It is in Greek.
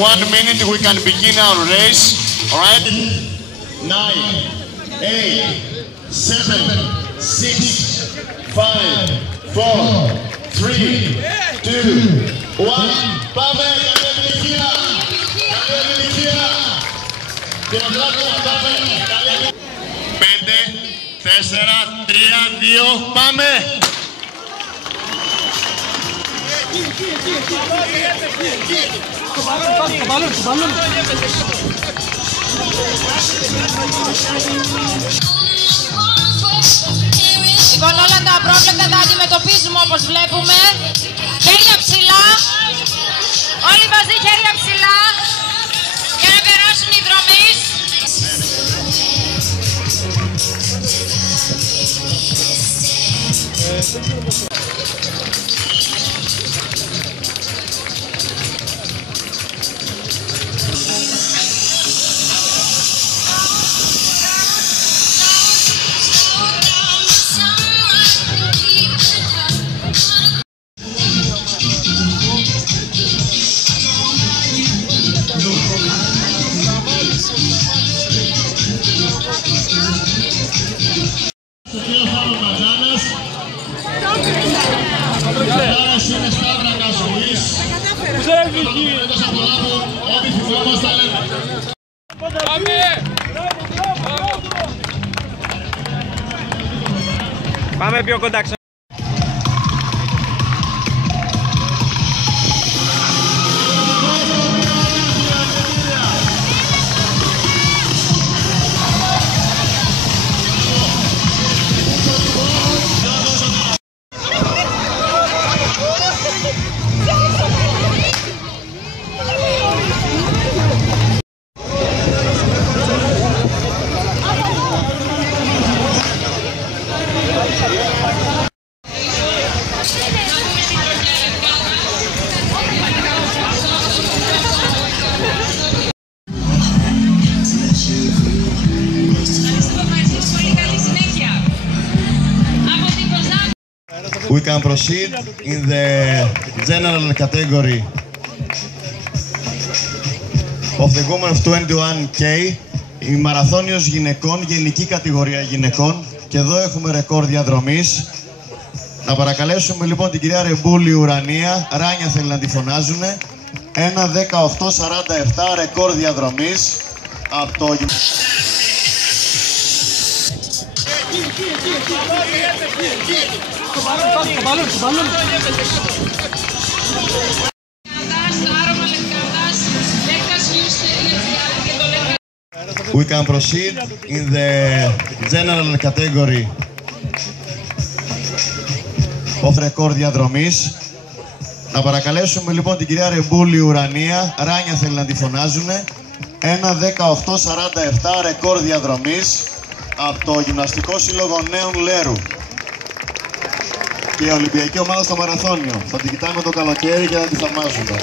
1 minute we can begin our race. All right? 9, 8, 7, 6, 5, 4, 3, 2, 1. Πάμε, καλή επιτυχία! Καλή επιτυχία! Πάμε, καλή επιτυχία! 5, 4, 3, 2, πάμε! Λοιπόν, όλα τα πρόβλεπτα τα αντιμετωπίζουμε όπως βλέπουμε. Χέρια ψηλά. Όλοι μαζί χέρια ψηλά. Για να περάσουν οι δρομείς. Πάμε πιο κοντά. We can proceed in the general category of the women of 21K, η μαραθώνιος γυναικών, γενική κατηγορία γυναικών, και εδώ έχουμε ρεκόρ διαδρομής. Να παρακαλέσουμε λοιπόν την κυρία Ρεμπούλη Ουρανία, Ράνια θέλει να τη φωνάζουνε, 1:18:47 ρεκόρ διαδρομής από το We can proceed in the general category of record διαδρομής. Να παρακαλέσουμε λοιπόν την κυρία Ρεμπούλη Ουρανία, Ράνια θέλει να τη φωνάζουνε, 1:18:47 ρεκόρ διαδρομής από το Γυμναστικό Σύλλογο Νέων Λέρου και η Ολυμπιακή Ομάδα στο Μαραθώνιο. Θα την κοιτάμε το καλοκαίρι και θα τη θαυμάζουμε.